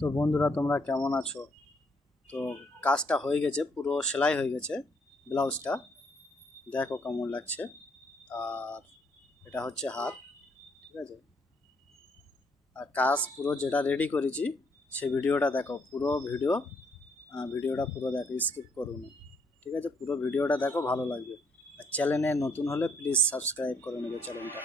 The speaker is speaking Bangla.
তো বন্ধুরা তোমরা কেমন আছো? তো কাজটা হয়ে গেছে, পুরো সেলাই হয়ে গেছে ব্লাউজটা। দেখো কেমন লাগছে। আর এটা হচ্ছে হাত, ঠিক আছে। আর কাজ পুরো যেটা রেডি করেছি সেই ভিডিওটা দেখো, পুরো ভিডিওটা পুরো দেখো, স্কিপ করো না, ঠিক আছে। পুরো ভিডিওটা দেখো, ভালো লাগবে। আর চ্যানেলে নতুন হলে প্লিজ সাবস্ক্রাইব করে নেবে চ্যানেলটা।